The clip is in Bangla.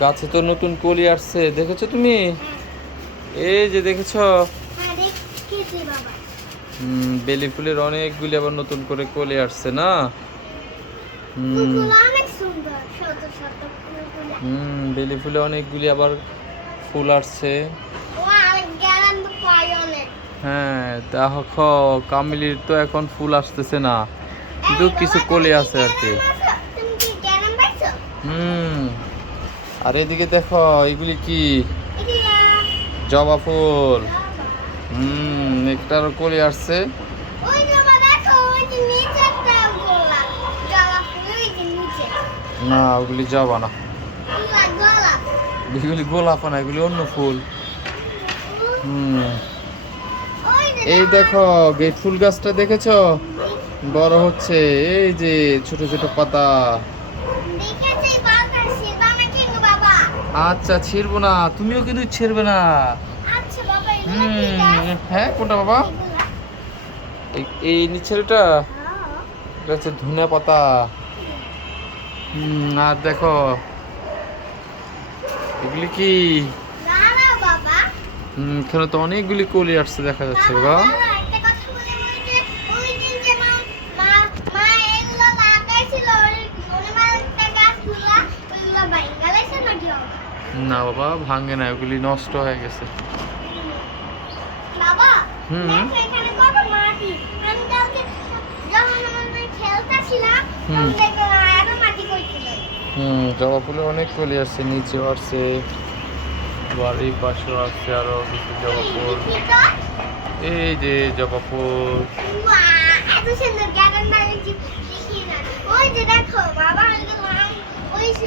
গাছে তো নতুন কলি আসছে, দেখেছো তুমি? এই যে দেখেছো? হ্যাঁ দেখেছি বাবা। বেলি ফুলের অনেকগুলি আবার নতুন করে কলি আসছে না? হুম। ফুলগুলো অনেক সুন্দর, শত শত ফুলগুলো। বেলি ফুলে অনেকগুলি আবার ফুল আসছে। ও অনেক গ্যারান্টি পাই অনেক। হ্যাঁ, দেখো কামিলির তো এখন ফুল আসতেছে না, কিন্তু এই কিছু বাবা, তুমি কলি কি আছে আর কি। গ্যারান্টি আছো? তুমি কি গ্যারান্টি পাইছো? হুম। আর এদিকে দেখো, এগুলি কি? এদিকে জবা ফুল। বাবা। একটারও কলি আসছে। ওই যে বাবা দেখো, ওই যে নিচে একটা গোলাপ। গোলাপ ফুল ওই যে নিচে। না, ওগুলি জবা না, গোলাপ গোলাপ। এগুলি গোলাপ না, এগুলি অন্য ফুল। হুম। ওই যে এই দেখো, গেট ফুল গাছটা দেখেছো? বড় হচ্ছে, এই যে ছোট ছোট পাতা। দেখেছি বাবা, শিবা নাকি গো বাবা? আচ্ছা, ছিড়বো না, তুমিও কিন্তু ছিড়বে না। আচ্ছা বাবা, এগুলো কি গাছ? হ্যাঁ, কোনটা বাবা? এগুলা? এই নিচের এটা হ্যাঁ। এটা হচ্ছে ধনে পাতা। আর দেখো, এগুলি কি? দাঁড়াও বাবা। এখানে তো অনেকগুলি কলি আসছে দেখা যাচ্ছে বাবা বাবা। দাঁড়াও, একটা কথা বলে, ওই দিন যে মা মা মা এগুলো লাগাইছিল, ওই ধনেপাতা গাছগুলা, ওইগুলো ভাঙা লাইছে নাকি বাবা? না বাবা, ভাঙে না, ওগুলি নষ্ট হয়ে গেছে। বাবা হুম। দেখো এখানে কত মাটি। আমি কালকে যখন আমরা খেলতেছিলাম, হুম। তখন দেখলাম এত মাটি কইছিল। জবা ফুলে অনেক কলি আসছে, নিচেও আসছে, আবার এই পাশেও আসছে আরো কিছু জবা ফুল। দেখি তো। এই যে জবা ফুল। ওয়াও, এত সুন্দর গার্ডেন বানিয়েছি, দেখি না। ওই যে দেখো বাবা, ওই যে